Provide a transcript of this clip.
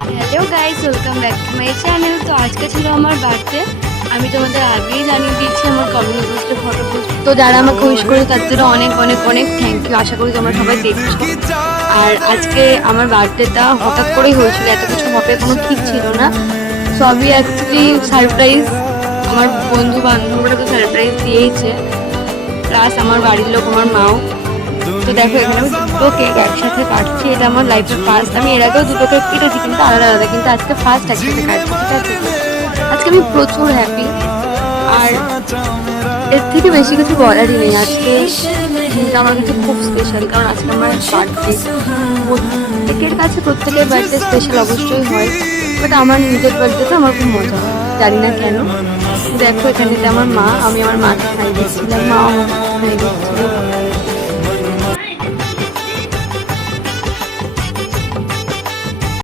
Hello guys, welcome back to my channel. তো আজকে ছিল আমার বার্থডে। আমি তোমাদের আগেই জানিয়ে দিয়েছি আমার কমিউনিটি পোস্টে ফটো পোস্ট। তো যারা আমাকে উইশ করে তাদের জন্য অনেক অনেক অনেক থ্যাংক ইউ। আশা করি তোমরা সবাই দেখছো। আর আজকে আমার বার্থডেটা হঠাৎ করেই হয়েছিল, এত কিছু হবে কোনো ঠিক ছিল না। সবই অ্যাকচুয়ালি সারপ্রাইজ। আমার বন্ধু বান্ধবরা তো সারপ্রাইজ দিয়েইছে, প্লাস আমার বাড়ির লোক, আমার মাও। তো দেখো এখানে আমি দুটো কেক একসাথে কাটছি। এটা আমার লাইফের ফার্স্ট। আমি এর আগেও দুটো কেক কেটেছি কিন্তু আলাদা আলাদা, কিন্তু আজকে ফার্স্ট একসাথে কাটছি, ঠিক আছে? আজকে আমি প্রচুর হ্যাপি। আর এর থেকে বেশি কিছু বলারই নেই। আজকে দিনটা আমার কাছে খুব স্পেশাল, কারণ আজকে আমার বার্থডে। প্রত্যেকের কাছে প্রত্যেকের বার্থডে স্পেশাল অবশ্যই হয়, বাট আমার নিজের বার্থডেতে আমার খুব মজা হয়, জানি না কেন। দেখো এখানে আমার মা, আমি আমার মাকে খাই দিচ্ছিলাম, মা আমাকে খাই দিচ্ছিল।